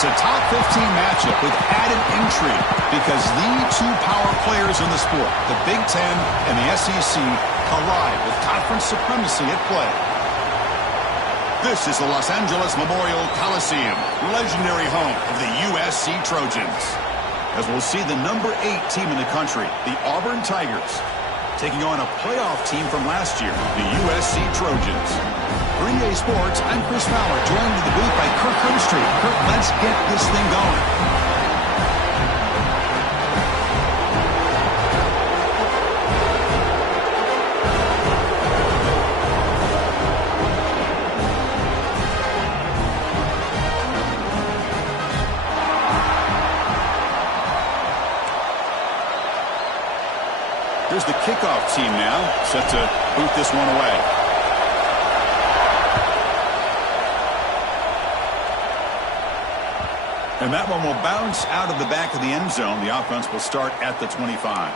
It's a top 15 matchup with added intrigue because the two power players in the sport, the Big Ten and the SEC, collide with conference supremacy at play. This is the Los Angeles Memorial Coliseum, legendary home of the USC Trojans. As we'll see the number 8 team in the country, the Auburn Tigers, taking on a playoff team from last year, the USC Trojans. For EA Sports, I'm Chris Fowler, joined in the booth by Kirk Herbstreit. Kirk, let's get this thing going. Here's the kickoff team now, set to boot this one away. And that one will bounce out of the back of the end zone. The offense will start at the 25.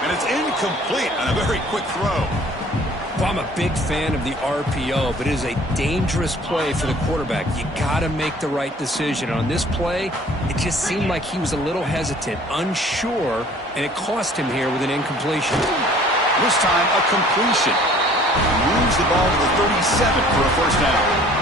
And it's incomplete on a very quick throw. Well, I'm a big fan of the RPO, but it is a dangerous play for the quarterback. You got to make the right decision. On this play, it just seemed like he was a little hesitant, unsure, and it cost him here with an incompletion. This time, a completion. Moves the ball to the 37 for a first down.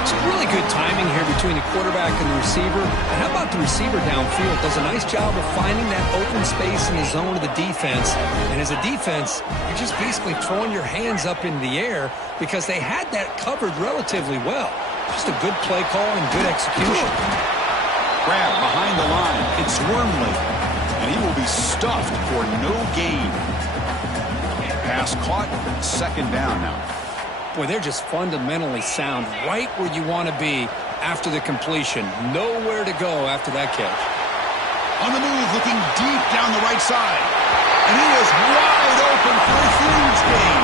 Some really good timing here between the quarterback and the receiver. And how about the receiver downfield? Does a nice job of finding that open space in the zone of the defense. And as a defense, you're just basically throwing your hands up in the air because they had that covered relatively well. Just a good play call and good execution. Grab behind the line. It's Wormley. And he will be stuffed for no gain. Pass caught. Second down now. Boy, they're just fundamentally sound, right where you want to be after the completion. Nowhere to go after that catch. On the move, looking deep down the right side. And he is wide open for a huge gain.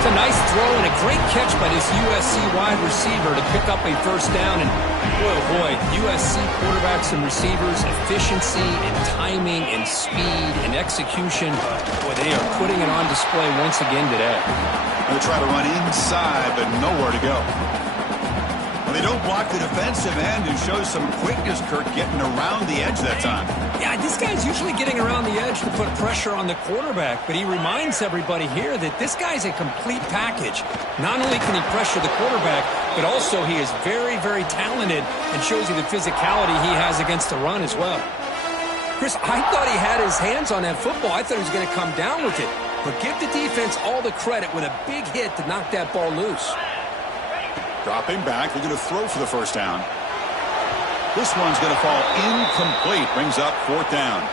It's a nice throw and a great catch by this USC wide receiver to pick up a first down. And boy, oh boy, USC quarterbacks and receivers, efficiency and timing and speed and execution. Boy, they are putting it on display once again today. They'll try to run inside, but nowhere to go. Well, they don't block the defensive end, who shows some quickness, Kirk, getting around the edge that time. Yeah, this guy's usually getting around the edge to put pressure on the quarterback, but he reminds everybody here that this guy's a complete package. Not only can he pressure the quarterback, but also he is very, very talented and shows you the physicality he has against the run as well. Chris, I thought he had his hands on that football. I thought he was going to come down with it. But give the defense all the credit with a big hit to knock that ball loose. Dropping back, they're going to throw for the first down. This one's going to fall incomplete. Brings up fourth down.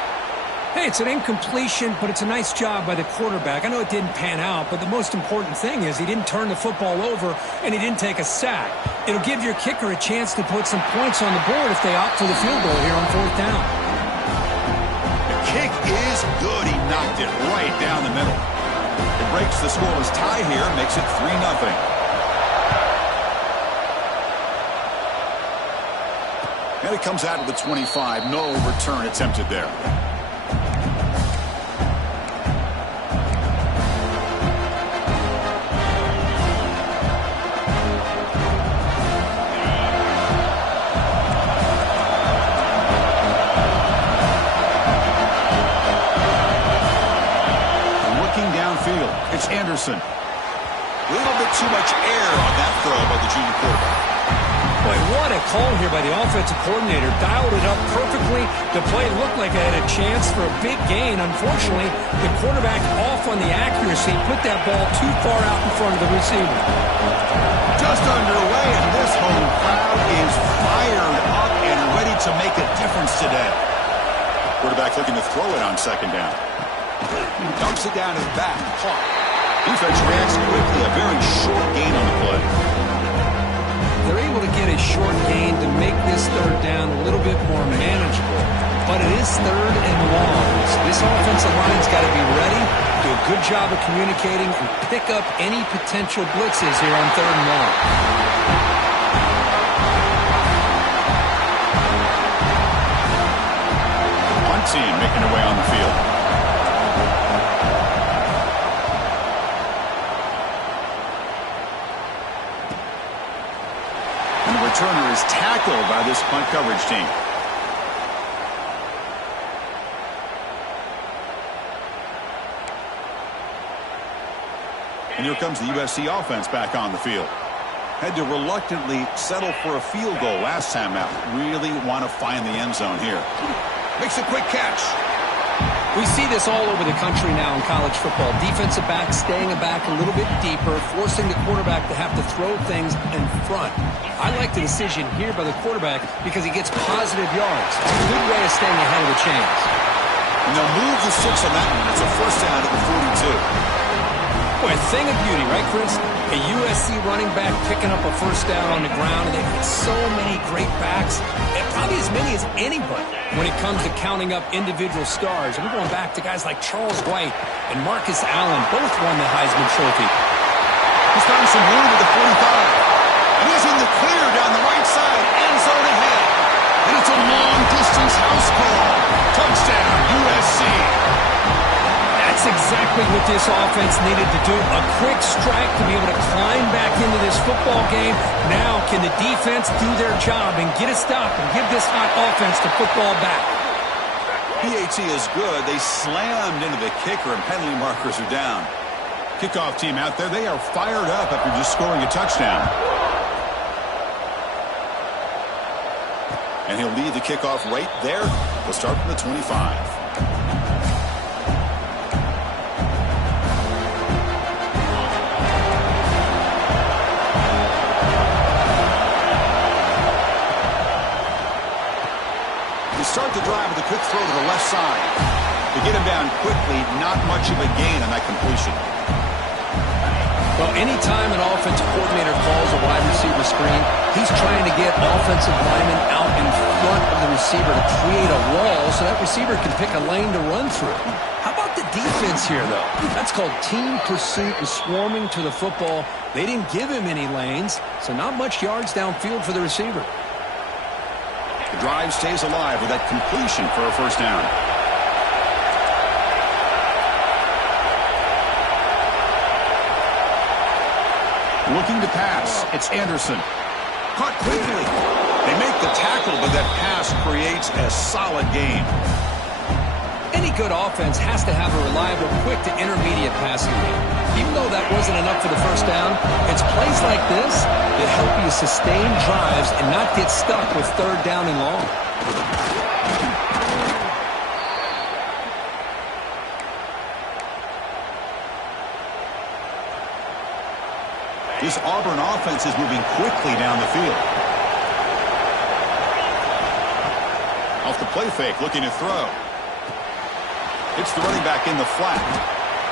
Hey, it's an incompletion, but it's a nice job by the quarterback. I know it didn't pan out, but the most important thing is he didn't turn the football over and he didn't take a sack. It'll give your kicker a chance to put some points on the board if they opt for the field goal here on fourth down. Kick is good. He knocked it right down the middle. It breaks the scoreless tie here, makes it 3-0. And it comes out of the 25. No return attempted there. It's Anderson. A little bit too much air on that throw by the junior quarterback. Boy, what a call here by the offensive coordinator. Dialed it up perfectly. The play looked like it had a chance for a big gain. Unfortunately, the quarterback off on the accuracy, put that ball too far out in front of the receiver. Just underway, and this home crowd is fired up and ready to make a difference today. Quarterback looking to throw it on second down. Dumps it down to the back. Caught. Defense reacts quickly. A very short gain on the play. They're able to get a short gain to make this third down a little bit more manageable. But it is third and long. So this offensive line's got to be ready, do a good job of communicating, and pick up any potential blitzes here on third and long. team making their way on the field. And the returner is tackled by this punt coverage team. And here comes the USC offense back on the field. Had to reluctantly settle for a field goal last time out. Really want to find the end zone here. Makes a quick catch. We see this all over the country now in college football. Defensive backs staying back a little bit deeper, forcing the quarterback to have to throw things in front. I like the decision here by the quarterback because he gets positive yards. It's a good way of staying ahead of the chains. And they'll move the 6 on that one. It's a first down at the 42. Boy, a thing of beauty, right, Chris? A USC running back picking up a first down on the ground, and they've got so many great backs, and probably as many as anybody when it comes to counting up individual stars. And we're going back to guys like Charles White and Marcus Allen, both won the Heisman Trophy. He's found some room at the 45. And he's in the clear down the right side, end zone ahead. And it's a long-distance house call. Touchdown, USC. That's exactly what this offense needed to do. A quick strike to be able to climb back into this football game. Now can the defense do their job and get a stop and give this hot offense the football back? PAT is good. They slammed into the kicker and penalty markers are down. Kickoff team out there, they are fired up after just scoring a touchdown. And he'll lead the kickoff right there. They'll start from the 25. Start the drive with a quick throw to the left side. To get him down quickly, not much of a gain on that completion. Well, anytime an offensive coordinator calls a wide receiver screen, he's trying to get offensive linemen out in front of the receiver to create a wall so that receiver can pick a lane to run through. How about the defense here, though? That's called team pursuit and swarming to the football. They didn't give him any lanes, so not much yards downfield for the receiver. The drive stays alive with that completion for a first down. Looking to pass. It's Anderson. Caught quickly. They make the tackle, but that pass creates a solid gain. Any good offense has to have a reliable, quick to intermediate passing game. Even though that wasn't enough for the first down, it's plays like this that help you sustain drives and not get stuck with third down and long. This Auburn offense is moving quickly down the field. Off the play fake, looking to throw. It's the running back in the flat.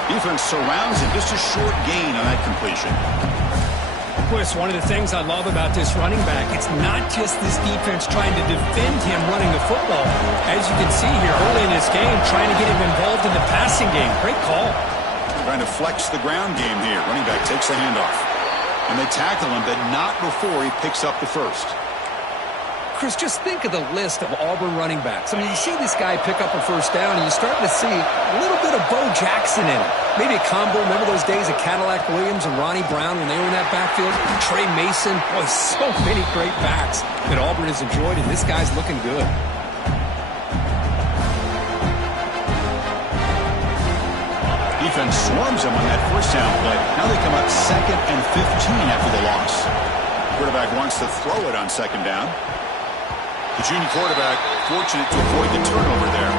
Defense surrounds him. Just a short gain on that completion. Chris, one of the things I love about this running back, it's not just this defense trying to defend him running the football. As you can see here early in this game, trying to get him involved in the passing game. Great call. Trying to flex the ground game here. Running back takes the handoff. And they tackle him, but not before he picks up the first. Chris, just think of the list of Auburn running backs. I mean, you see this guy pick up a first down, and you're starting to see a little bit of Bo Jackson in it. Maybe a combo. Remember those days of Cadillac Williams and Ronnie Brown when they were in that backfield? Trey Mason. Boy, so many great backs that Auburn has enjoyed, and this guy's looking good. Defense swarms him on that first down play. Now they come up 2nd and 15 after the loss. Quarterback wants to throw it on 2nd down. The junior quarterback fortunate to avoid the turnover there.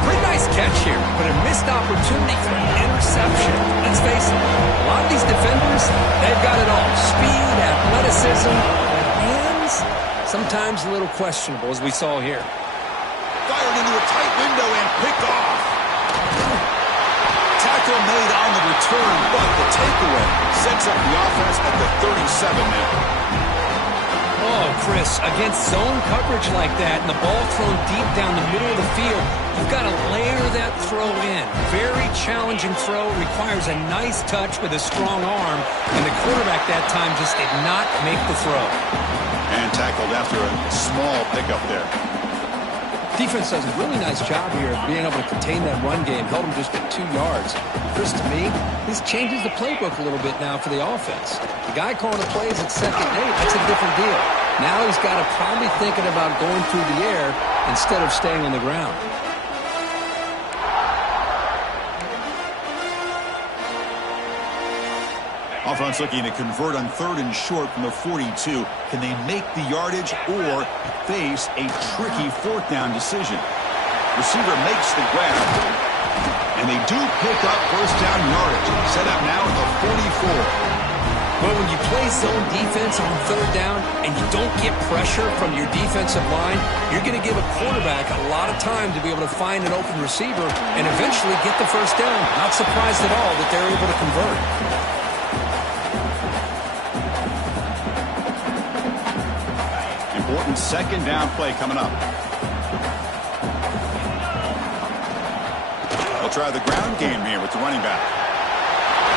Pretty nice catch here, but a missed opportunity for an interception. Let's face it, a lot of these defenders, they've got it all. Speed, athleticism, and hands, sometimes a little questionable, as we saw here. Fired into a tight window and picked off. Tackle made on the return, but the takeaway sets up the offense at the 37 now. Oh, Chris, against zone coverage like that and the ball thrown deep down the middle of the field, you've got to layer that throw in. Very challenging throw, requires a nice touch with a strong arm, and the quarterback that time just did not make the throw. And tackled after a small pickup there. Defense does a really nice job here of being able to contain that run game. Held him just at 2 yards. Chris, to me, this changes the playbook a little bit now for the offense. The guy calling the plays at 2nd and 8, that's a different deal. Now he's got to probably thinking about going through the air instead of staying on the ground. Offense looking to convert on 3rd and short from the 42. Can they make the yardage or face a tricky 4th down decision? Receiver makes the grab, and they do pick up 1st down yardage. Set up now at the 44. Well, when you play zone defense on 3rd down and you don't get pressure from your defensive line, you're going to give a quarterback a lot of time to be able to find an open receiver and eventually get the 1st down. Not surprised at all that they're able to convert. Important 2nd down play coming up. They'll try the ground game here with the running back.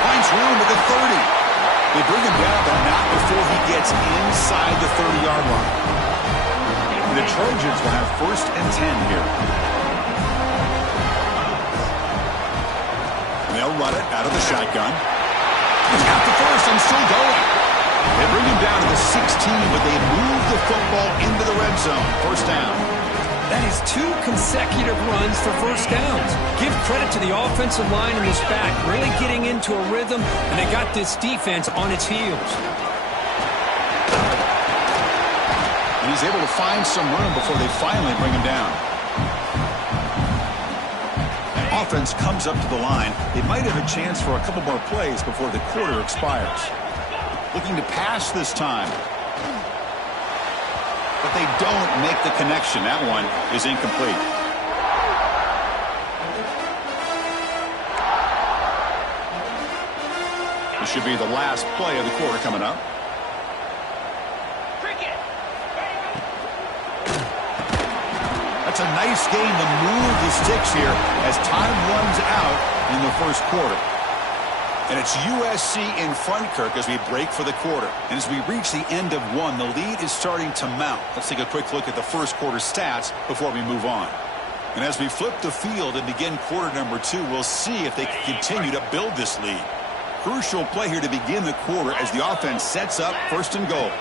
Finds room at the 30. They bring him down, but not before he gets inside the 30-yard line. And the Trojans will have 1st and 10 here. And they'll run it out of the shotgun. He's got the 1st and still going. They bring him down to the 16, but they move the football into the red zone. 1st down. That is 2 consecutive runs for 1st downs. Give credit to the offensive line in this back, really getting into a rhythm, and they got this defense on its heels. And he's able to find some room before they finally bring him down. Offense comes up to the line. They might have a chance for a couple more plays before the quarter expires. Looking to pass this time. But they don't make the connection. That one is incomplete. This should be the last play of the quarter coming up. That's a nice game to move the sticks here as time runs out in the 1st quarter. And it's USC in front, Kirk, as we break for the quarter. And as we reach the end of 1, the lead is starting to mount. Let's take a quick look at the 1st quarter stats before we move on. And as we flip the field and begin quarter number 2, we'll see if they can continue to build this lead. Crucial play here to begin the quarter as the offense sets up 1st and goal.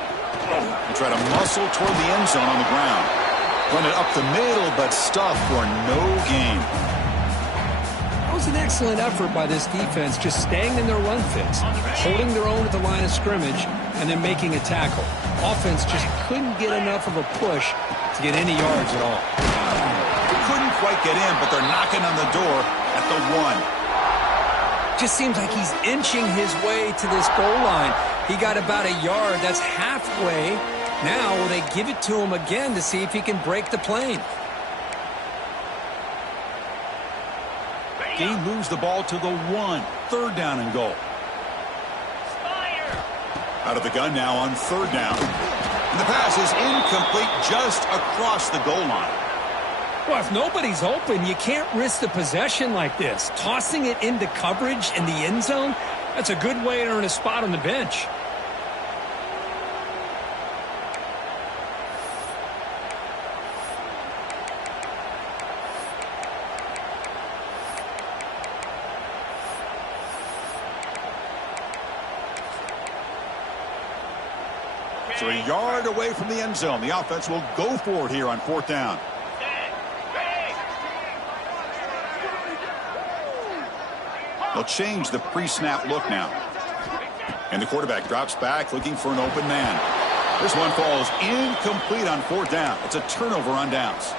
And try to muscle toward the end zone on the ground. Run it up the middle, but stuff for no gain. That was an excellent effort by this defense, just staying in their run fits, holding their own at the line of scrimmage, and then making a tackle. Offense just couldn't get enough of a push to get any yards at all. Couldn't quite get in, but they're knocking on the door at the 1. Just seems like he's inching his way to this goal line. He got about a yard. That's halfway. Now will they give it to him again to see if he can break the plane? He moves the ball to the 1. 3rd down and goal. Out of the gun now on 3rd down. And the pass is incomplete just across the goal line. Well, if nobody's open, you can't risk the possession like this. Tossing it into coverage in the end zone, that's a good way to earn a spot on the bench. So a yard away from the end zone. The offense will go for it here on 4th down. They'll change the pre-snap look now. And the quarterback drops back looking for an open man. This one falls incomplete on 4th down. It's a turnover on downs.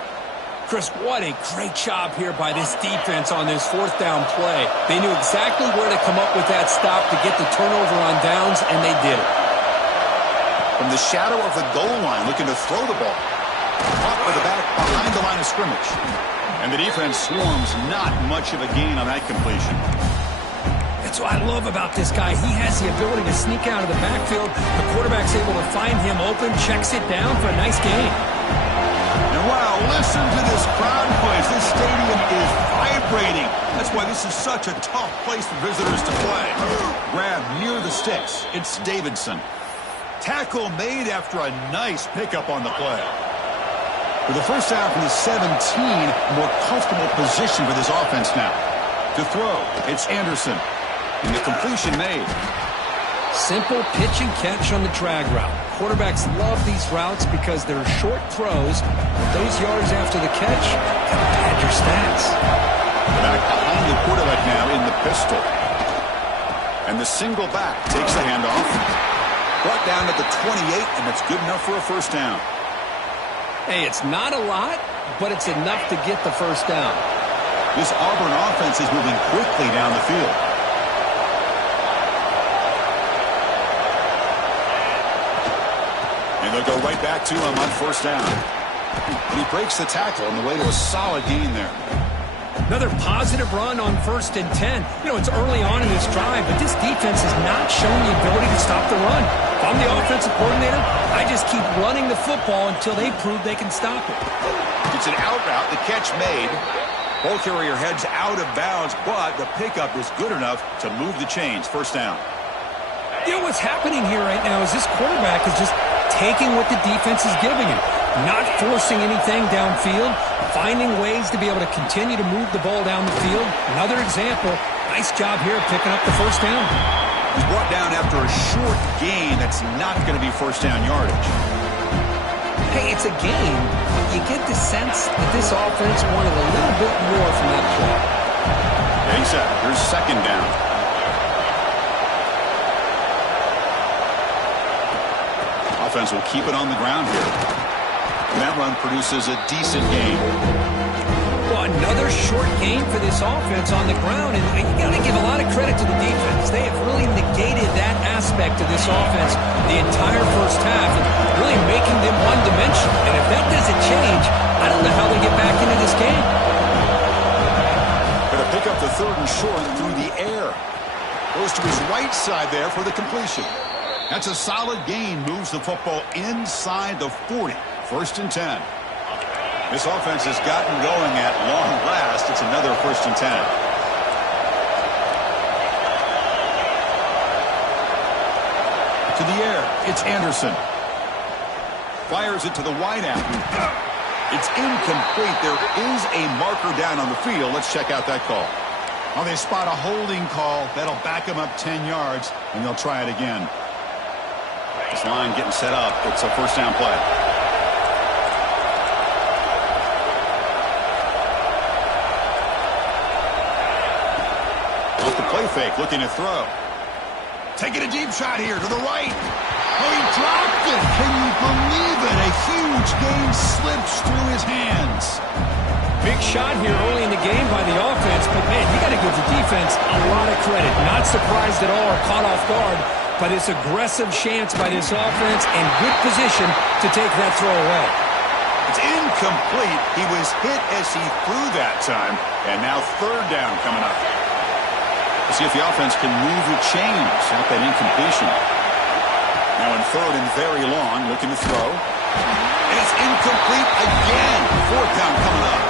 Chris, what a great job here by this defense on this 4th down play. They knew exactly where to come up with that stop to get the turnover on downs, and they did it. From the shadow of the goal line, looking to throw the ball. Caught with the back behind the line of scrimmage. And the defense swarms, not much of a gain on that completion. That's what I love about this guy. He has the ability to sneak out of the backfield. The quarterback's able to find him open, checks it down for a nice gain. And wow, listen to this crowd noise. This stadium is vibrating. That's why this is such a tough place for visitors to play. Grab near the sticks. It's Davidson. Tackle made after a nice pickup on the play. For the first down from the 17, a more comfortable position for this offense now. To throw, it's Anderson. And the completion made. Simple pitch and catch on the drag route. Quarterbacks love these routes because they're short throws. But those yards after the catch can pad your stats. Back behind the quarterback now in the pistol. And the single back takes the handoff. Brought down at the 28, and that's good enough for a first down. Hey, it's not a lot, but it's enough to get the first down. This Auburn offense is moving quickly down the field. And they'll go right back to him on first down. And he breaks the tackle on the way to a solid gain there. Another positive run on 1st and 10. You know, it's early on in this drive, but this defense has not shown the ability to stop the run. If I'm the offensive coordinator, I just keep running the football until they prove they can stop it. It's an out route. The catch made. Ball carrier heads out of bounds, but the pickup is good enough to move the chains. First down. You know what's happening here right now is this quarterback is just taking what the defense is giving him. Not forcing anything downfield, finding ways to be able to continue to move the ball down the field. Another example, nice job here picking up the first down. He's brought down after a short gain that's not going to be first down yardage. Hey, it's a game. You get the sense that this offense wanted a little bit more from that play. Yeah, he said, here's second down. Offense will keep it on the ground here. And that run produces a decent gain. Well, another short gain for this offense on the ground, and you got to give a lot of credit to the defense. They have really negated that aspect of this offense the entire first half, and really making them one-dimensional. And if that doesn't change, I don't know how they get back into this game. Going to pick up the 3rd and short through the air. Goes to his right side there for the completion. That's a solid gain, moves the football inside the 40. 1st and 10. This offense has gotten going at long last. It's another 1st and 10. To the air, it's Anderson. Fires it to the wideout. It's incomplete. There is a marker down on the field. Let's check out that call. Well, they spot a holding call. That'll back them up 10 yards, and they'll try it again. This line getting set up. It's a first down play. Off the play fake, looking to throw. Taking a deep shot here to the right. Oh, he dropped it. Can you believe it? A huge gain slips through his hands. Big shot here early in the game by the offense, but man, you got to give the defense a lot of credit. Not surprised at all or caught off guard, but it's aggressive chance by this offense and good position to take that throw away. It's incomplete. He was hit as he threw that time, and now 3rd down coming up. We'll see if the offense can move the chains off that incompletion. Now in 3rd and very long, looking to throw. And it's incomplete again. 4th down coming up.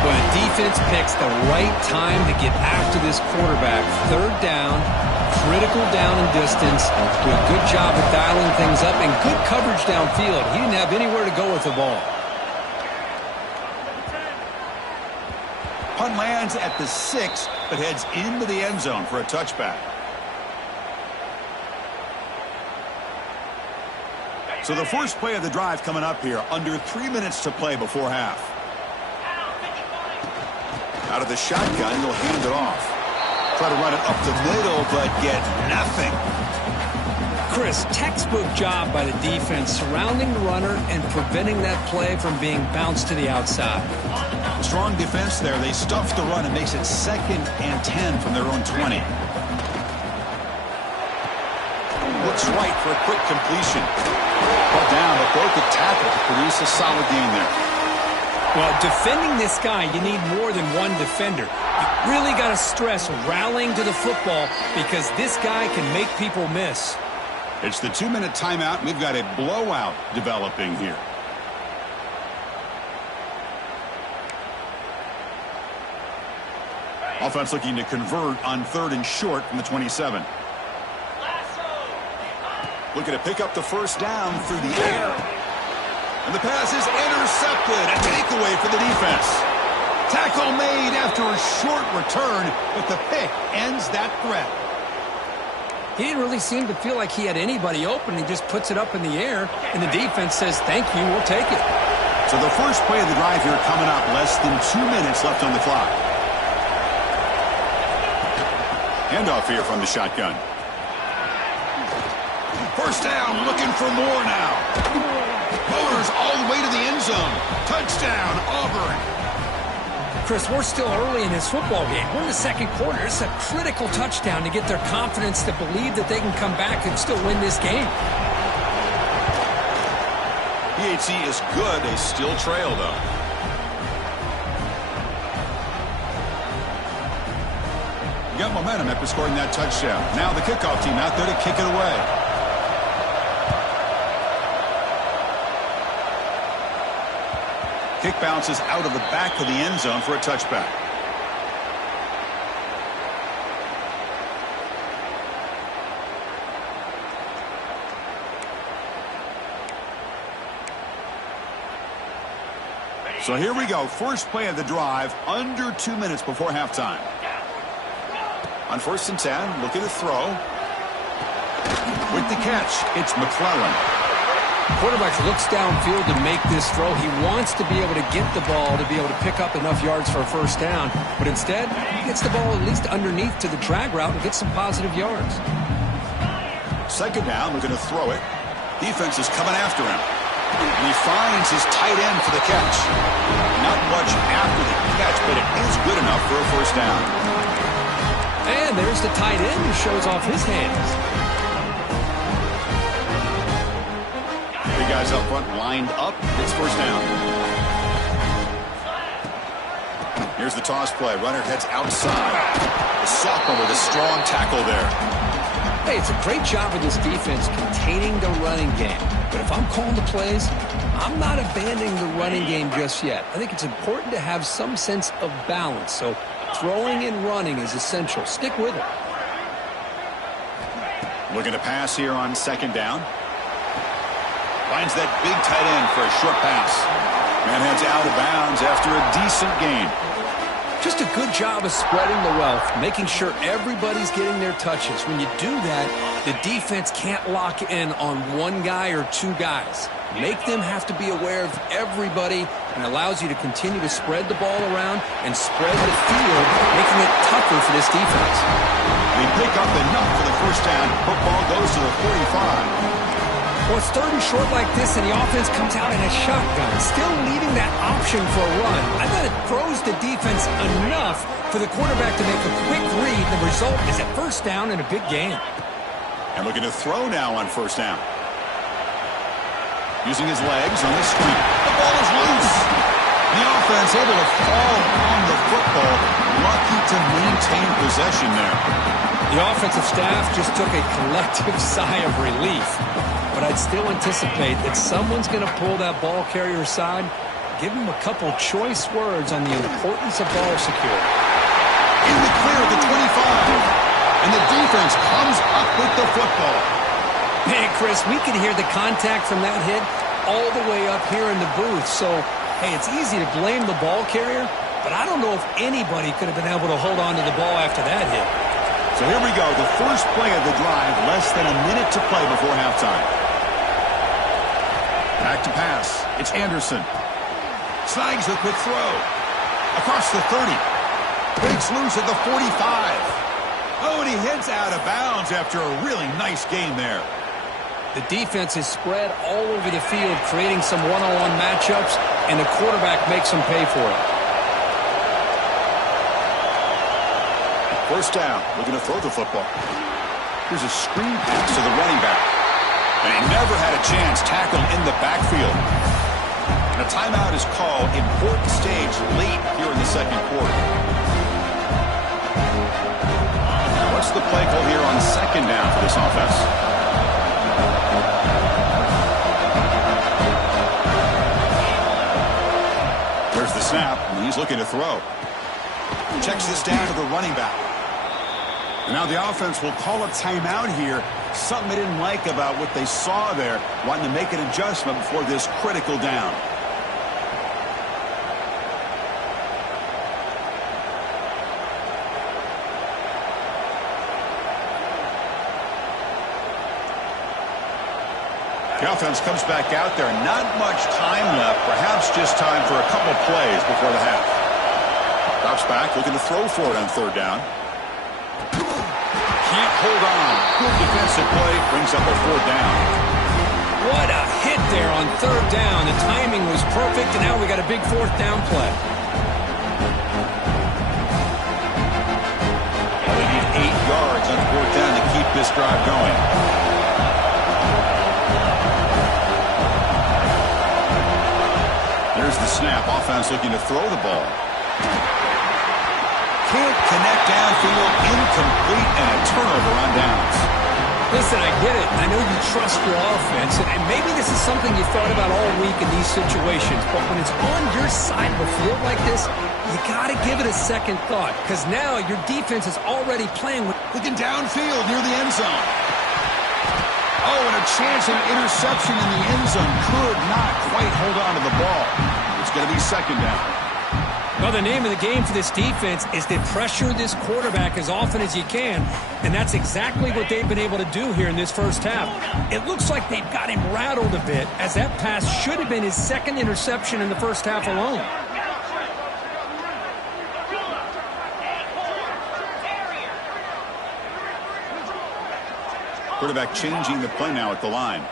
Well, the defense picks the right time to get after this quarterback. 3rd down, critical down and distance. Do a good job of dialing things up and good coverage downfield. He didn't have anywhere to go with the ball. Punt lands at the 6, but heads into the end zone for a touchback. So the first play of the drive coming up here, under 3 minutes to play before half. Out of the shotgun, he'll hand it off. Try to run it up the middle, but get nothing. Chris, textbook job by the defense surrounding the runner and preventing that play from being bounced to the outside. Strong defense there. They stuff the run and makes it 2nd and 10 from their own 20. Looks right for a quick completion. Brought down, but broke the tackle to produce a solid gain there. Well, defending this guy, you need more than one defender. You really got to stress rallying to the football because this guy can make people miss. It's the 2-minute timeout. We've got a blowout developing here. Offense looking to convert on 3rd and short from the 27. Looking to pick up the first down through the air. And the pass is intercepted. A takeaway for the defense. Tackle made after a short return, but the pick ends that threat. He didn't really seem to feel like he had anybody open. He just puts it up in the air, and the defense says, thank you, we'll take it. So the first play of the drive here coming up. Less than 2 minutes left on the clock. Handoff here from the shotgun. First down, looking for more now. Motors all the way to the end zone. Touchdown, Auburn. Chris, we're still early in this football game. We're in the second quarter. It's a critical touchdown to get their confidence to believe that they can come back and still win this game. PHC is good. They still trail, though. You got momentum after scoring that touchdown. Now the kickoff team out there to kick it away. Kick bounces out of the back of the end zone for a touchback. So here we go. First play of the drive, under 2 minutes before halftime. On 1st and 10, looking to throw. With the catch, it's McClellan. Quarterback looks downfield to make this throw. He wants to be able to get the ball to be able to pick up enough yards for a first down. But instead, he gets the ball at least underneath to the drag route and gets some positive yards. Second down, looking to throw it. Defense is coming after him. And he finds his tight end for the catch. Not much after the catch, but it is good enough for a first down. And there's the tight end who shows off his hands. Guys up front lined up. It's first down. Here's the toss play. Runner heads outside. The sophomore with a strong tackle there. Hey, it's a great job of this defense containing the running game. But if I'm calling the plays, I'm not abandoning the running game just yet. I think it's important to have some sense of balance. So throwing and running is essential. Stick with it. Looking to pass here on second down. Finds that big tight end for a short pass. And heads out of bounds after a decent gain. Just a good job of spreading the wealth, making sure everybody's getting their touches. When you do that, the defense can't lock in on one guy or two guys. Make them have to be aware of everybody, and allows you to continue to spread the ball around and spread the field, making it tougher for this defense. They pick up enough for the first down. Football goes to the 45. Well, it's third and short like this, and the offense comes out in a shotgun, still leaving that option for a run. I thought it throws the defense enough for the quarterback to make a quick read. The result is a first down and a big gain. And looking to throw now on first down. Using his legs on the street. The ball is loose. The offense able to fall on the football. Lucky to maintain possession there. The offensive staff just took a collective sigh of relief. But I'd still anticipate that someone's going to pull that ball carrier aside, give him a couple choice words on the importance of ball security. In the clear at the 25. And the defense comes up with the football. Man, Chris, we can hear the contact from that hit all the way up here in the booth. So, hey, it's easy to blame the ball carrier, but I don't know if anybody could have been able to hold on to the ball after that hit. So here we go, the first play of the drive, less than a minute to play before halftime. Back to pass. It's Anderson. Snags a quick throw. Across the 30. Breaks loose at the 45. Oh, and he heads out of bounds after a really nice game there. The defense is spread all over the field, creating some one-on-one matchups, and the quarterback makes them pay for it. First down, looking to throw the football. Here's a screen pass to the running back. And he never had a chance tackled in the backfield. And a timeout is called. Important stage late here in the second quarter. What's the play call here on second down for this offense? There's the snap, and he's looking to throw. Checks this down to the running back. And now the offense will call a timeout here. Something they didn't like about what they saw there, wanting to make an adjustment before this critical down. The offense comes back out there. Not much time left. Perhaps just time for a couple plays before the half. Drops back, looking to throw for it on third down. Can't hold on. Good defensive play. Brings up a fourth down. What a hit there on third down. The timing was perfect, and now we got a big fourth down play. Well, they need 8 yards on fourth down to keep this drive going. There's the snap. Offense looking to throw the ball. Can't connect downfield. Incomplete, and a turnover on downs. Listen, I get it. I know you trust your offense, and maybe this is something you thought about all week in these situations, but when it's on your side of the field like this, you got to give it a second thought, because now your defense is already playing with... Looking downfield near the end zone. Oh, and a chance at an interception in the end zone. Could not quite hold on to the ball. It's going to be second down. Well, the name of the game for this defense is to pressure this quarterback as often as you can, and that's exactly what they've been able to do here in this first half. It looks like they've got him rattled a bit, as that pass should have been his second interception in the first half alone. Quarterback changing the play now at the line.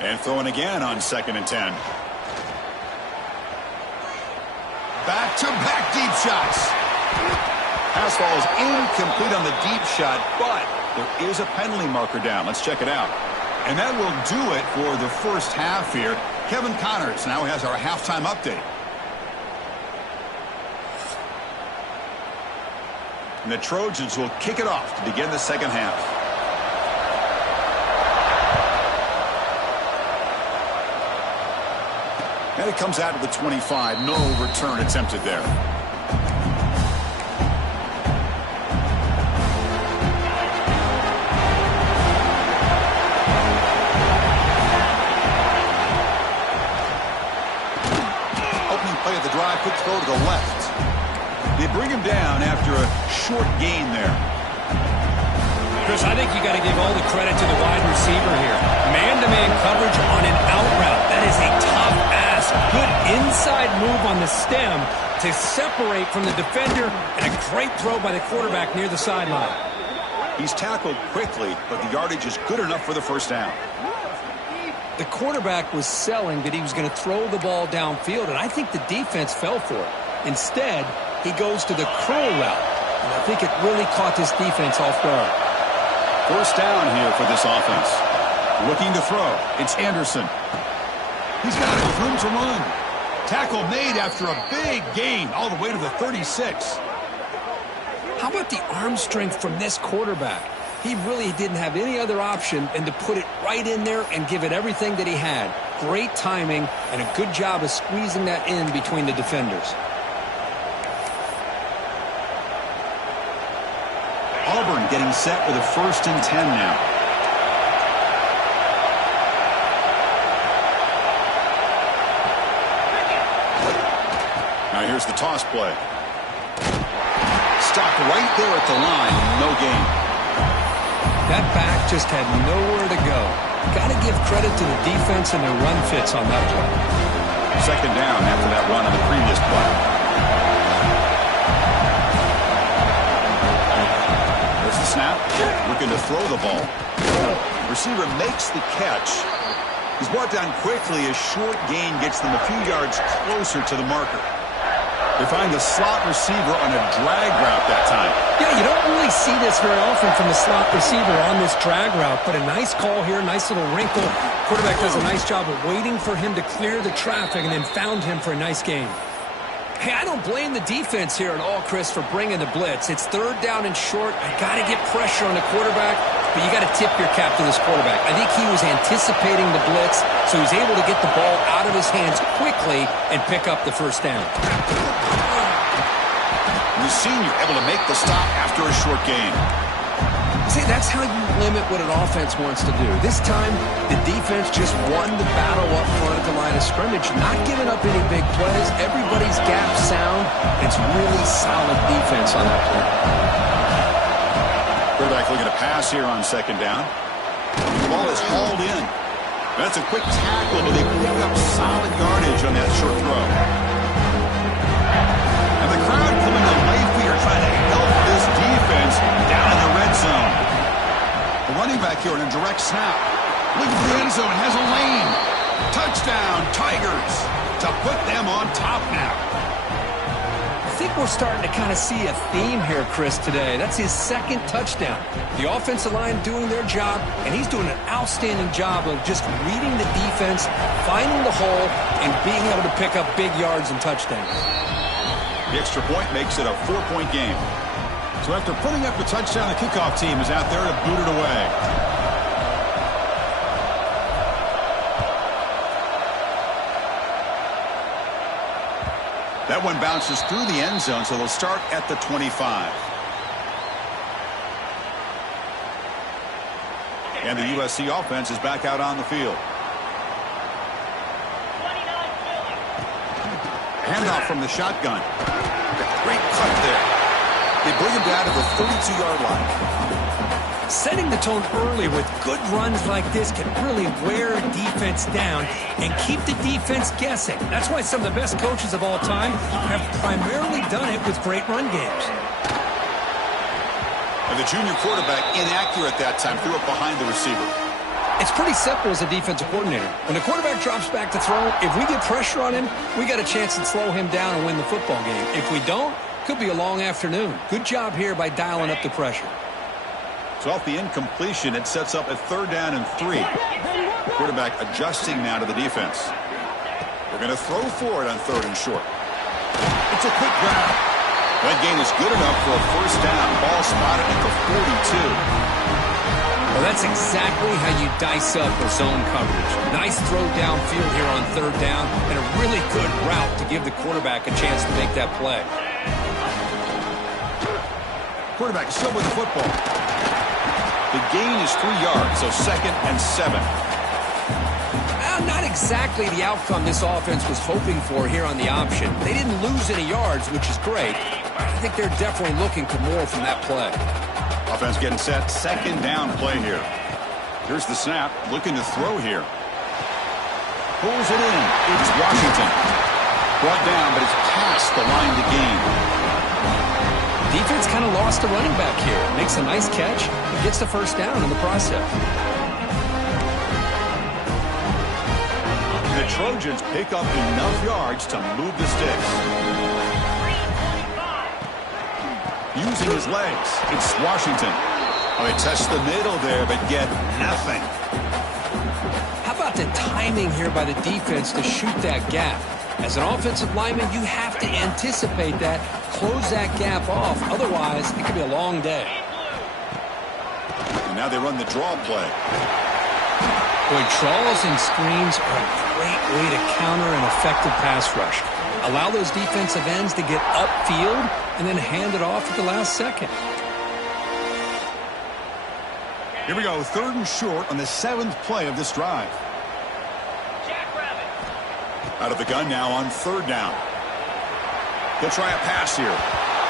And throwing again on 2nd and 10. Back-to-back deep shots. Pass ball is incomplete on the deep shot, but there is a penalty marker down. Let's check it out. And that will do it for the first half here. Kevin Connors now has our halftime update. And the Trojans will kick it off to begin the second half. And it comes out of the 25. No return attempted there. Opening play of the drive, quick throw to the left. They bring him down after a short gain there. Chris, I think you got to give all the credit to the wide receiver here. Man-to-man coverage on an out route. That is a tough ask. Good inside move on the stem to separate from the defender, and a great throw by the quarterback near the sideline. He's tackled quickly, but the yardage is good enough for the first down. The quarterback was selling that he was going to throw the ball downfield, and I think the defense fell for it. Instead, he goes to the curl route, and I think it really caught this defense off guard. First down here for this offense. Looking to throw. It's Anderson. He's got room to run. Tackle made after a big gain all the way to the 36. How about the arm strength from this quarterback? He really didn't have any other option than to put it right in there and give it everything that he had. Great timing and a good job of squeezing that in between the defenders. Auburn getting set with a 1st and 10 now. Now here's the toss play. Stopped right there at the line. No gain. That back just had nowhere to go. Got to give credit to the defense and their run fits on that play. Second down after that run on the previous play. There's the snap. Looking to throw the ball. Receiver makes the catch. He's brought down quickly. A short gain gets them a few yards closer to the marker. They find the slot receiver on a drag route that time. Yeah, you don't really see this very often from the slot receiver on this drag route, but a nice call here, nice little wrinkle. Quarterback does a nice job of waiting for him to clear the traffic and then found him for a nice gain. Hey, I don't blame the defense here at all, Chris, for bringing the blitz. It's third down and short. I got to get pressure on the quarterback, but you got to tip your cap to this quarterback. I think he was anticipating the blitz, so he's able to get the ball out of his hands quickly and pick up the first down. the senior able to make the stop after a short gain. See, that's how you limit what an offense wants to do. This time, the defense just won the battle up front at the line of scrimmage, not giving up any big plays. Everybody's gap sound. It's really solid defense on that play. Quarterback looking to pass here on second down. The ball is hauled in. That's a quick tackle, but they pick up solid yardage on that short throw. And the crowd coming to life here trying to help this defense down in the red zone. The running back here in a direct snap. Looking for the end zone, has a lane. Touchdown, Tigers, to put them on top now. I think we're starting to kind of see a theme here, Chris, today. That's his second touchdown. The offensive line doing their job, and he's doing an outstanding job of just reading the defense, finding the hole, and being able to pick up big yards and touchdowns. The extra point makes it a 4-point game. So after putting up a touchdown, the kickoff team is out there to boot it away. That one bounces through the end zone, so they'll start at the 25. And the USC offense is back out on the field. Handoff from the shotgun. Great cut there. They bring him down to the 32-yard line. Setting the tone early with good runs like this can really wear a defense down and keep the defense guessing. That's why some of the best coaches of all time have primarily done it with great run games. And the junior quarterback inaccurate that time, threw it behind the receiver. It's pretty simple as a defensive coordinator. When the quarterback drops back to throw, if we get pressure on him, we got a chance to slow him down and win the football game. If we don't, could be a long afternoon. Good job here by dialing up the pressure. So off the incompletion, it sets up a 3rd down and 3. The quarterback adjusting now to the defense. We're going to throw for it on 3rd and short. It's a quick grab. That gain is good enough for a 1st down. Ball spotted at the 42. Well, that's exactly how you dice up a zone coverage. Nice throw downfield here on 3rd down, and a really good route to give the quarterback a chance to make that play. Quarterback still with the football. The gain is 3 yards, so 2nd and 7. Well, not exactly the outcome this offense was hoping for here on the option. They didn't lose any yards, which is great. I think they're definitely looking for more from that play. Offense getting set. 2nd down play here. Here's the snap. Looking to throw here. Pulls it in. It's Washington. Brought down, but it's past the line to gain. Defense kind of lost a running back here. Makes a nice catch. Gets the 1st down in the process. The Trojans pick up enough yards to move the sticks. Using his legs, it's Washington. Oh, they test the middle there, but get nothing. How about the timing here by the defense to shoot that gap? As an offensive lineman, you have to anticipate that, close that gap off. Otherwise, it could be a long day. And now they run the draw play. Boy, draws and screens are a great way to counter an effective pass rush. Allow those defensive ends to get upfield and then hand it off at the last second. Here we go, 3rd and short on the 7th play of this drive. Out of the gun now on 3rd down. They'll try a pass here,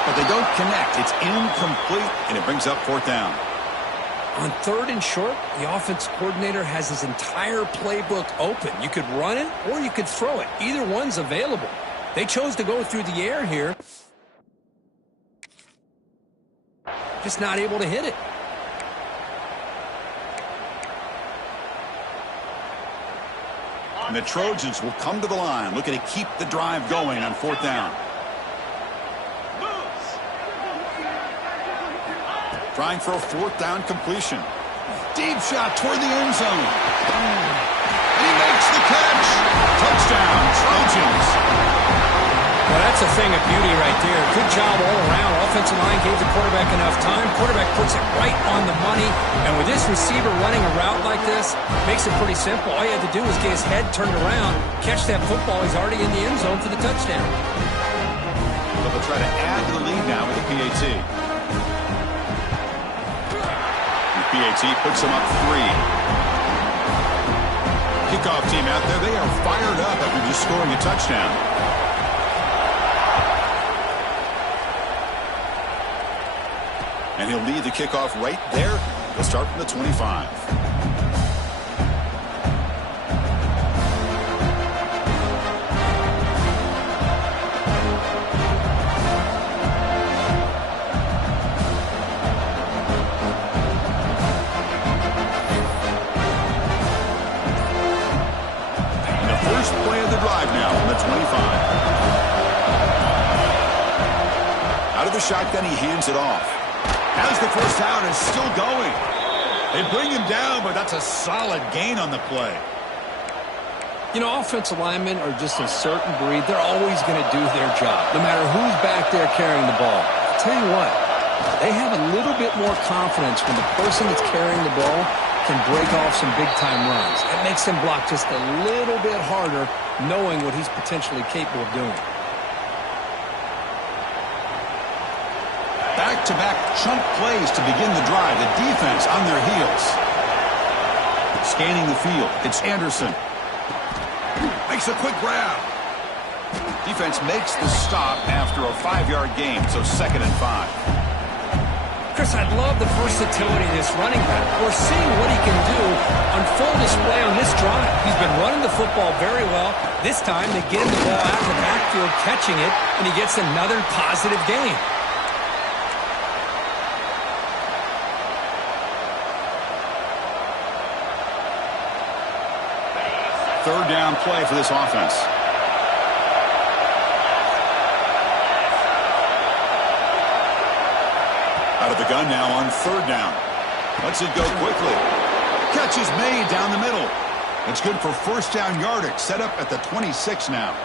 but they don't connect. It's incomplete, and it brings up 4th down. On 3rd and short, the offense coordinator has his entire playbook open. You could run it or you could throw it. Either one's available. They chose to go through the air here. Just not able to hit it. And the Trojans will come to the line, looking to keep the drive going on 4th down. Trying for a 4th down completion. Deep shot toward the end zone. And he makes the catch. Touchdown, Trojans. Well, that's a thing of beauty right there. Good job all around. Offensive line gave the quarterback enough time. Quarterback puts it right on the money. And with this receiver running a route like this, makes it pretty simple. All you had to do was get his head turned around, catch that football. He's already in the end zone for the touchdown. The They'll try to add to the lead now with the PAT. The PAT puts them up 3. Kickoff team out there, they are fired up after just scoring a touchdown. And he'll lead the kickoff right there. They'll start from the 25. Shotgun, he hands it off. Has the first down, is still going. They bring him down, but that's a solid gain on the play. You know, offensive linemen are just a certain breed. They're always going to do their job, no matter who's back there carrying the ball. I'll tell you what, they have a little bit more confidence when the person that's carrying the ball can break off some big-time runs. It makes them block just a little bit harder, knowing what he's potentially capable of doing. Back-to-back chunk plays to begin the drive. The defense on their heels. Scanning the field. It's Anderson. Makes a quick grab. Defense makes the stop after a 5-yard gain, so 2nd and 5. Chris, I love the versatility of this running back. We're seeing what he can do on full display on this drive. He's been running the football very well. This time they get him the ball out of the backfield, catching it, and he gets another positive gain. Third down play for this offense. Out of the gun now on 3rd down. Lets it go quickly. Catch is made down the middle. It's good for 1st down yardage. Set up at the 26 now.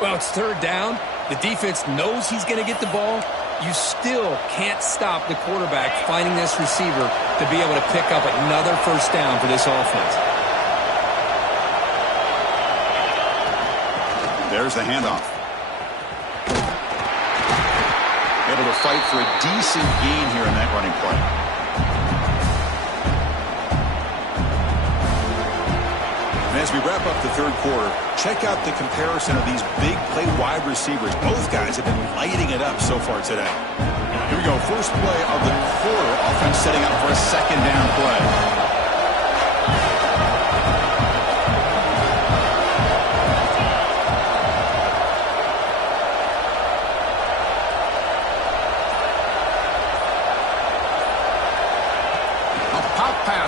Well, it's 3rd down. The defense knows he's going to get the ball. You still can't stop the quarterback finding this receiver to be able to pick up another 1st down for this offense. There's the handoff. Able to fight for a decent gain here in that running play. And as we wrap up the 3rd quarter, check out the comparison of these big play wide receivers. Both guys have been lighting it up so far today. Here we go. First play of the quarter. Offense setting up for a 2nd down play.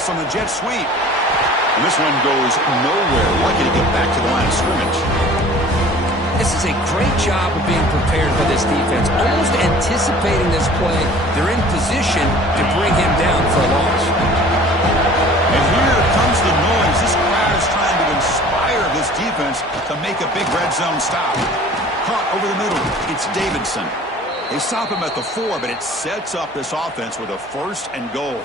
On the jet sweep. And this one goes nowhere. Lucky to get back to the line of scrimmage. This is a great job of being prepared for this defense. Almost anticipating this play. They're in position to bring him down for a loss. And here comes the noise. This crowd is trying to inspire this defense to make a big red zone stop. Caught over the middle. It's Davidson. They stop him at the 4, but it sets up this offense with a 1st and goal.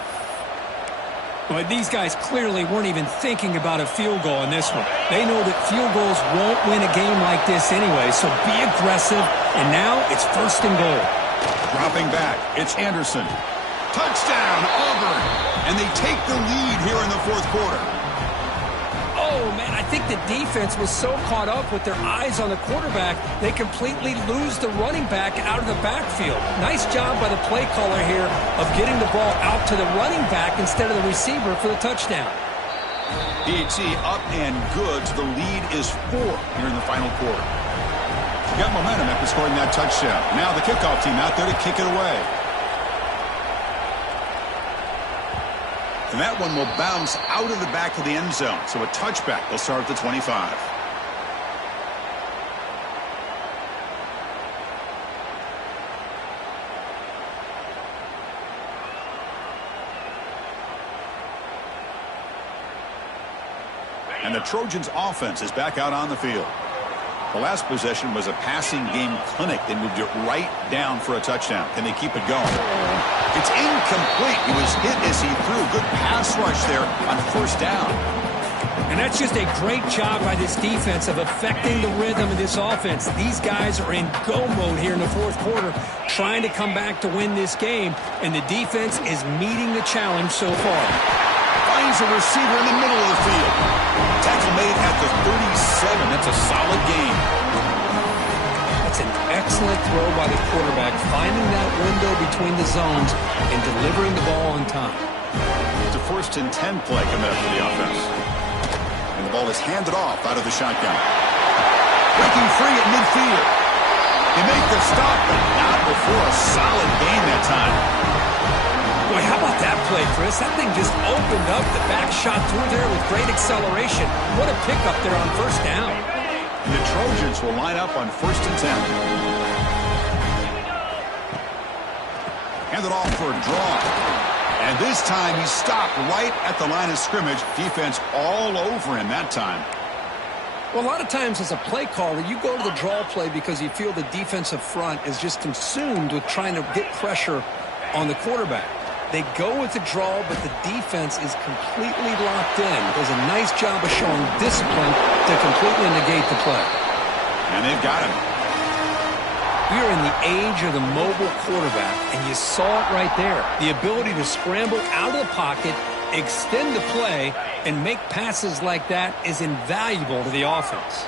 But these guys clearly weren't even thinking about a field goal in this one. They know that field goals won't win a game like this anyway, so be aggressive. And now it's 1st and goal. Dropping back, it's Anderson. Touchdown, Auburn. And they take the lead here in the 4th quarter. Oh, man, I think the defense was so caught up with their eyes on the quarterback, they completely lose the running back out of the backfield. Nice job by the play caller here of getting the ball out to the running back instead of the receiver for the touchdown. PAT up and good. The lead is 4 here in the final quarter. Got momentum after scoring that touchdown. Now the kickoff team out there to kick it away. And that one will bounce out of the back of the end zone. So a touchback. They'll start at the 25. And the Trojans offense is back out on the field. The last possession was a passing game clinic. They moved it right down for a touchdown. Can they keep it going? It's incomplete. He was hit as he threw. Good pass rush there on 1st down. And that's just a great job by this defense of affecting the rhythm of this offense. These guys are in go mode here in the fourth quarter, trying to come back to win this game, and the defense is meeting the challenge so far. Finds a receiver in the middle of the field. Tackle made at the 37. That's a solid gain. That's an excellent throw by the quarterback, finding that window between the zones and delivering the ball on time. It's a 1st and 10 play coming up for the offense. And the ball is handed off out of the shotgun. Breaking free at midfield. They make the stop, but not before a solid gain that time. Boy, how about that play, Chris? That thing just opened up. The back shot through there with great acceleration. What a pickup there on 1st down. And the Trojans will line up on 1st and 10. Hand it off for a draw. And this time he stopped right at the line of scrimmage. Defense all over him that time. Well, a lot of times as a play caller, you go to the draw play because you feel the defensive front is just consumed with trying to get pressure on the quarterback. They go with the draw, but the defense is completely locked in. Does a nice job of showing discipline to completely negate the play. And they've got him. We are in the age of the mobile quarterback, and you saw it right there. The ability to scramble out of the pocket, extend the play, and make passes like that is invaluable to the offense.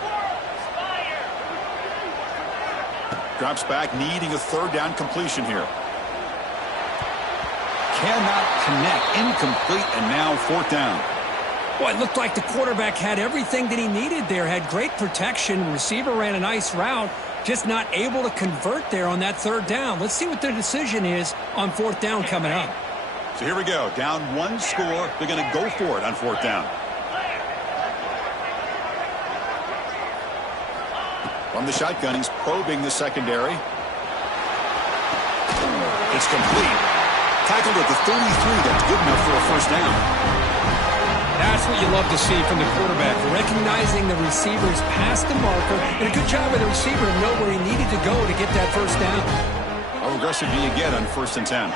Drops back, needing a 3rd down completion here. Cannot connect, incomplete, and now 4th down. Well, it looked like the quarterback had everything that he needed there, had great protection, receiver ran a nice route, just not able to convert there on that 3rd down. Let's see what their decision is on 4th down coming up. So here we go, down 1 score. They're going to go for it on 4th down. From the shotgun, he's probing the secondary. It's complete. Tackled at the 33. That's good enough for a 1st down. That's what you love to see from the quarterback, recognizing the receivers past the marker, and a good job by the receiver to know where he needed to go to get that 1st down. How aggressive do you get on 1st and 10?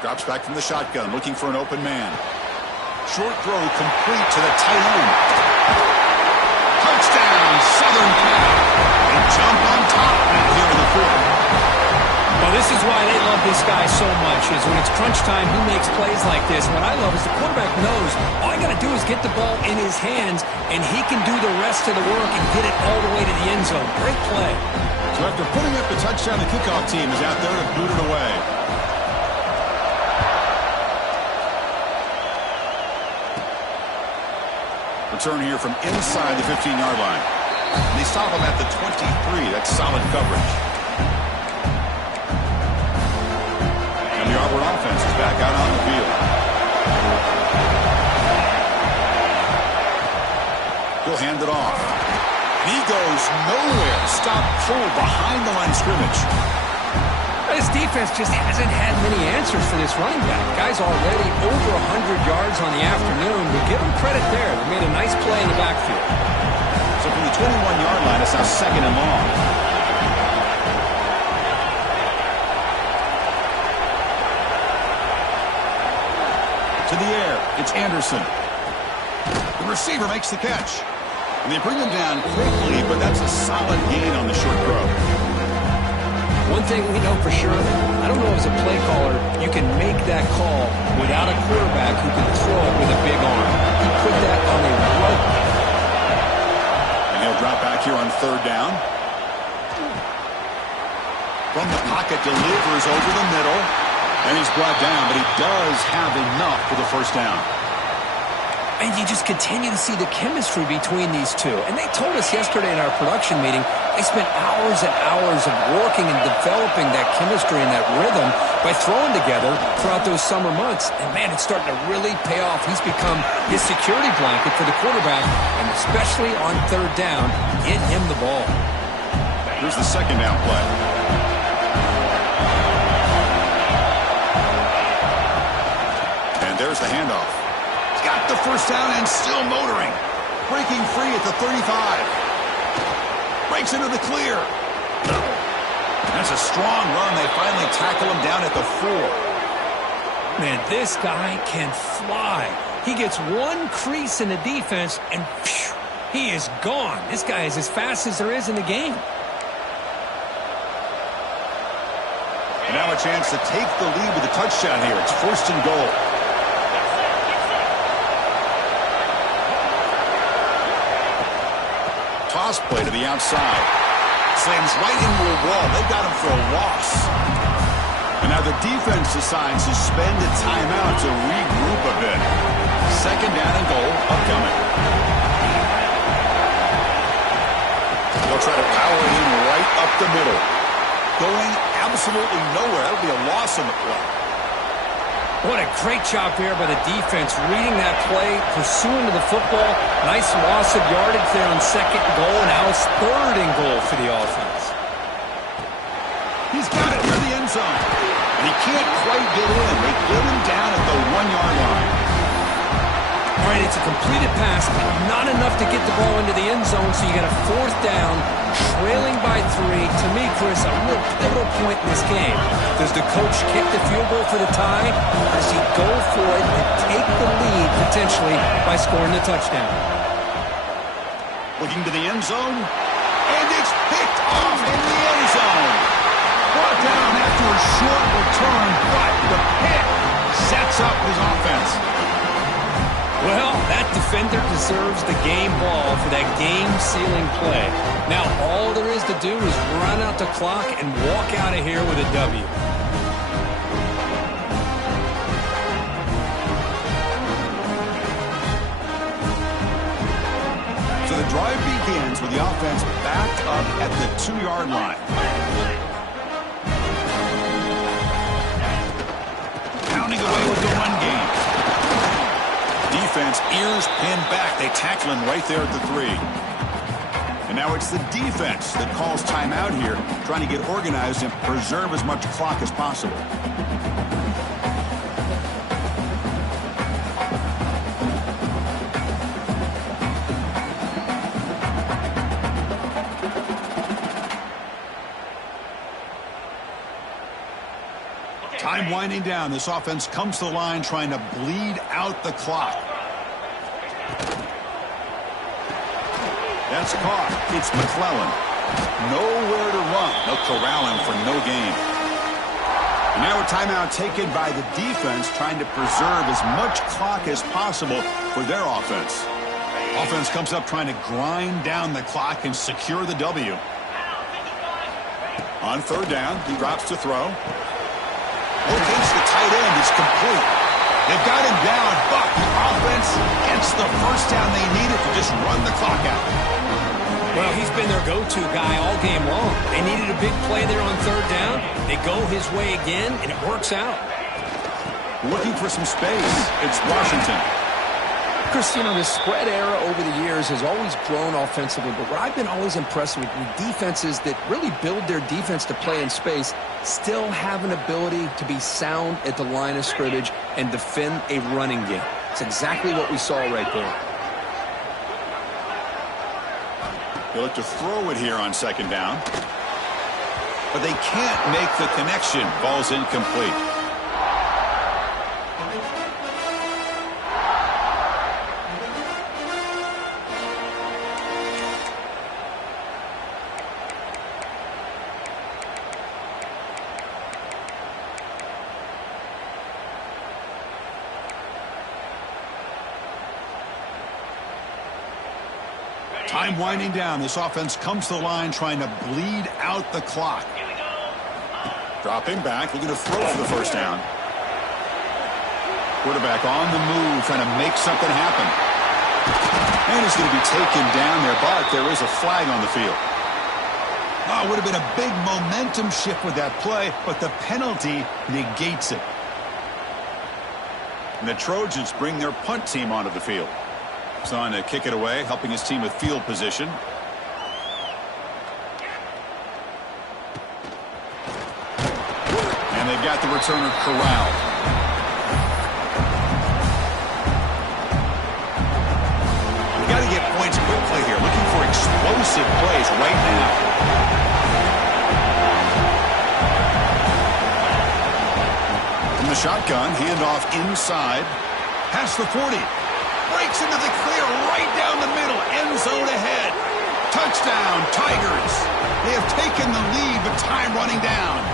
Drops back from the shotgun, looking for an open man. Short throw complete to the tight end. Touchdown, Southern Cal. They jump on top here in the 4th. Well, this is why they love this guy so much, is when it's crunch time, he makes plays like this. What I love is the quarterback knows all I got to do is get the ball in his hands, and he can do the rest of the work and get it all the way to the end zone. Great play. So after putting up the touchdown, the kickoff team is out there to boot it away. Return here from inside the 15-yard line. And they stop him at the 23. That's solid coverage. And the Auburn offense is back out on the field. He'll hand it off. And he goes nowhere. Stop pulled behind the line of scrimmage. This defense just hasn't had many answers for this running back. Guy's already over 100 yards on the afternoon, but give him credit there. They made a nice play in the backfield. So from the 21-yard line, it's now 2nd and long. To the air, it's Anderson. The receiver makes the catch. And they bring him down quickly, but that's a solid gain on the short throw. One thing we know for sure, I don't know as a play caller, you can make that call without a quarterback who can throw it with a big arm. He put that on a rope. And he'll drop back here on 3rd down. From the pocket, delivers over the middle. And he's brought down, but he does have enough for the 1st down. And you just continue to see the chemistry between these two. And they told us yesterday in our production meeting, they spent hours and hours of working and developing that chemistry and that rhythm by throwing together throughout those summer months. And, man, it's starting to really pay off. He's become his security blanket for the quarterback, and especially on 3rd down, get him the ball. Here's the 2nd down play. And there's the handoff. Got the 1st down and still motoring. Breaking free at the 35. Breaks into the clear. That's a strong run. They finally tackle him down at the 4. Man, this guy can fly. He gets one crease in the defense, and phew, he is gone. This guy is as fast as there is in the game. And now a chance to take the lead with a touchdown here. It's 1st and goal. Toss play to the outside. Slams right into a wall. They got him for a loss. And now the defense decides to spend a timeout to regroup a bit. 2nd down and goal upcoming. They'll try to power it in right up the middle. Going absolutely nowhere. That'll be a loss on the play. What a great job there by the defense, reading that play, pursuing to the football. Nice loss of yardage there on 2nd and goal. Now it's 3rd and goal for the offense. He's got it near the end zone. And he can't quite get in. They get him down at the 1-yard line. All right, it's a completed pass, but not enough to get the ball into the end zone, so you got a 4th down, trailing by 3. To me, Chris, a real pivotal point in this game. Does the coach kick the field goal for the tie, or does he go for it and take the lead, potentially, by scoring the touchdown? Looking to the end zone, and it's picked off in the end zone. Brought down after a short return, but the pick sets up his offense. Well, that defender deserves the game ball for that game-sealing play. Now, all there is to do is run out the clock and walk out of here with a W. So the drive begins with the offense back up at the 2-yard line. Pounding away with the run game. Defense, ears pinned back. They tackle him right there at the 3. And now it's the defense that calls timeout here, trying to get organized and preserve as much clock as possible. Time winding down. This offense comes to the line trying to bleed out the clock. That's caught. It's McClellan. Nowhere to run. They'll corral him for no gain. And now a timeout taken by the defense trying to preserve as much clock as possible for their offense. Offense comes up trying to grind down the clock and secure the W. On 3rd down, he drops to throw. Locates the tight end. It's complete. They've got him down, but the offense gets the 1st down they needed to just run the clock out. Well, he's been their go-to guy all game long. They needed a big play there on 3rd down. They go his way again, and it works out. Looking for some space. It's Washington. Chris, you know, the spread era over the years has always grown offensively, but what I've been always impressed with defenses that really build their defense to play in space still have an ability to be sound at the line of scrimmage and defend a running game. It's exactly what we saw right there. They look to throw it here on 2nd down. But they can't make the connection. Ball's incomplete. Time winding down. This offense comes to the line trying to bleed out the clock. Dropping back, looking to throw for the 1st down. Quarterback on the move, trying to make something happen. And he's going to be taken down there, but there is a flag on the field. Oh, it would have been a big momentum shift with that play, but the penalty negates it. And the Trojans bring their punt team onto the field. He's on to kick it away, helping his team with field position. And they've got the returner corralled. We got to get points quickly here. Looking for explosive plays right now. From the shotgun, handoff inside. Past the 40. Breaks into the clear right down the middle. End zone ahead. Touchdown, Tigers. They have taken the lead, but time running down.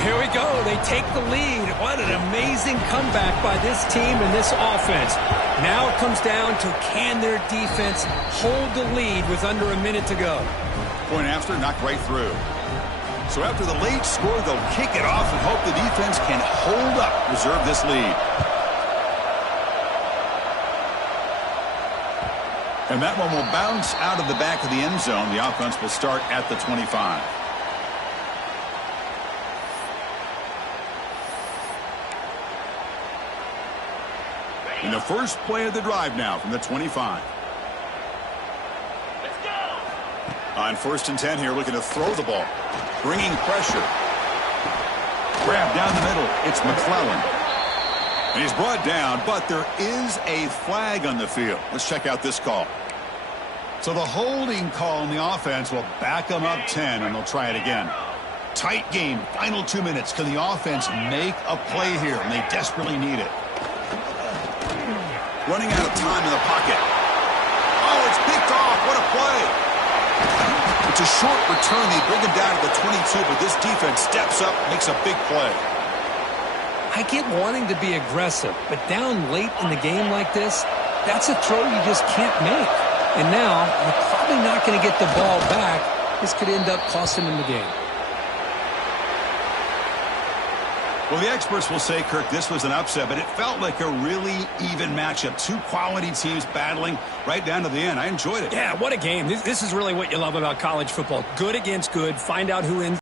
Here we go. They take the lead. What an amazing comeback by this team and this offense. Now it comes down to can their defense hold the lead with under a minute to go. Point after, knocked right through. So after the late score, they'll kick it off and hope the defense can hold up, reserve this lead. And that one will bounce out of the back of the end zone. The offense will start at the 25. In the first play of the drive now from the 25. Let's go. On 1st and 10 here, looking to throw the ball. Bringing pressure. Grab down the middle. It's McClellan. And he's brought down, but there is a flag on the field. Let's check out this call. So the holding call on the offense will back them up 10, and they'll try it again. Tight game, final 2 minutes. Can the offense make a play here? And they desperately need it. Running out of time in the pocket. Oh, it's picked off. What a play. It's a short return. They bring him down to the 22, but this defense steps up, makes a big play. I get wanting to be aggressive, but down late in the game like this, that's a throw you just can't make. And now, you're probably not going to get the ball back. This could end up costing him the game. Well, the experts will say, Kirk, this was an upset, but it felt like a really even matchup. Two quality teams battling right down to the end. I enjoyed it. Yeah, what a game. This is really what you love about college football. Good against good. Find out who ends